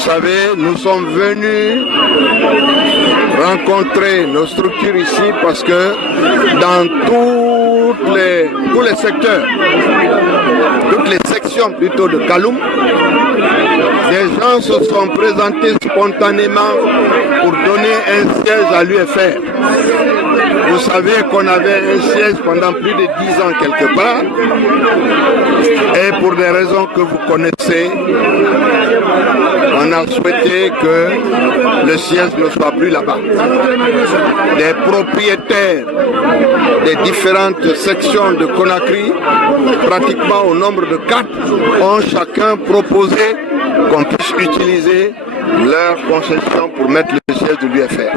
savez, nous sommes venus rencontrer nos structures ici parce que dans tous les secteurs, toutes les sections plutôt de Kaloum, des gens se sont présentés spontanément pour donner un siège à l'UFR. Vous savez qu'on avait un siège pendant plus de 10 ans quelque part, et pour des raisons que vous connaissez, on a souhaité que le siège ne soit plus là-bas. Les propriétaires des différentes sections de Conakry, pratiquement au nombre de 4, ont chacun proposé qu'on puisse utiliser leur concession pour mettre le siège de l'UFR.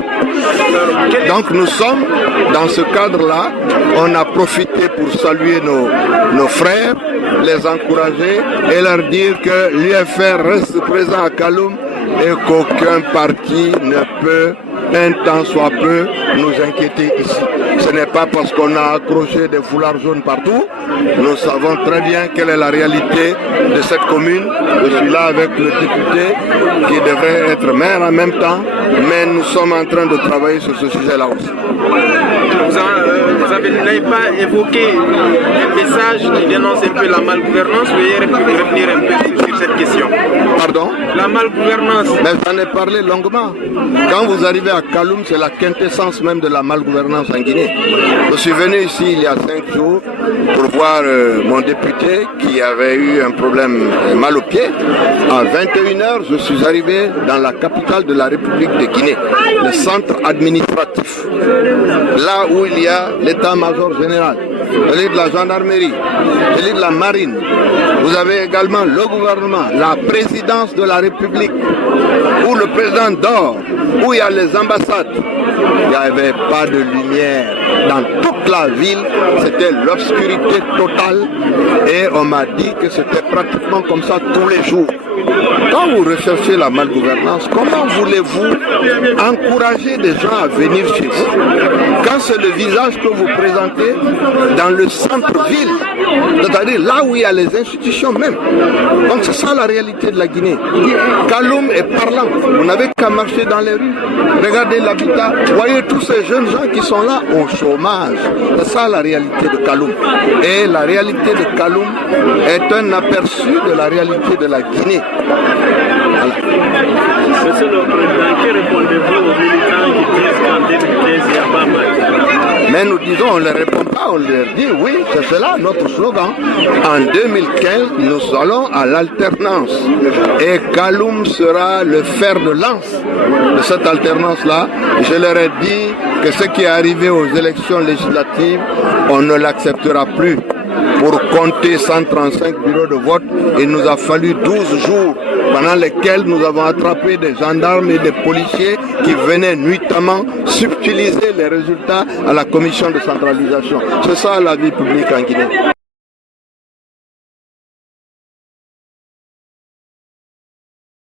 Donc nous sommes dans ce cadre-là, on a profité pour saluer nos frères, les encourager et leur dire que l'UFR reste présent à Kaloum et qu'aucun parti ne peut, un temps soit peu, nous inquiéter ici. Ce n'est pas parce qu'on a accroché des foulards jaunes partout. Nous savons très bien quelle est la réalité de cette commune. Je suis là avec le député qui devrait être maire en même temps, mais nous sommes en train de travailler sur ce sujet-là aussi. Vous n'avez pas évoqué un message qui dénonce un peu la malgouvernance. Veuillez revenir un peu sur cette question. Pardon? La malgouvernance. Mais j'en ai parlé longuement. Quand vous arrivez à Kaloum, c'est la quintessence même de la malgouvernance en Guinée. Je suis venu ici il y a 5 jours pour voir mon député qui avait eu un problème mal au pied. À 21h, je suis arrivé dans la capitale de la République de Guinée, le centre administratif. Là où il y a l'état-major général, celui de la gendarmerie, celui de la marine. Vous avez également le gouvernement, la présidence de la République, où le président dort, où il y a les ambassades. Il n'y avait pas de lumière. Dans toute la ville, c'était l'obscurité totale. Et on m'a dit que c'était pratiquement comme ça tous les jours. Quand vous recherchez la malgouvernance, comment voulez-vous encourager des gens à venir chez vous quand c'est le visage que vous présentez dans le centre-ville, c'est-à-dire là où il y a les institutions même. Donc c'est ça la réalité de la Guinée. Kaloum est parlant. Vous n'avez qu'à marcher dans les rues. Regardez l'habitat. Voyez tous ces jeunes gens qui sont là au chômage. C'est ça la réalité de Kaloum. Et la réalité de Kaloum est un aperçu de la réalité de la Guinée. Voilà. Monsieur le Président, que répondez-vous aux militants qui disent qu'en 2013, il n'y a pas mal? Mais nous disons, on ne leur répond pas, on leur dit oui, c'est cela notre slogan. En 2015, nous allons à l'alternance. Et Kaloum sera le fer de lance de cette alternance-là. Je leur ai dit que ce qui est arrivé aux élections législatives, on ne l'acceptera plus. Pour compter 135 bureaux de vote, il nous a fallu 12 jours pendant lesquels nous avons attrapé des gendarmes et des policiers qui venaient nuitamment subtiliser les résultats à la commission de centralisation. C'est ça la vie publique en Guinée.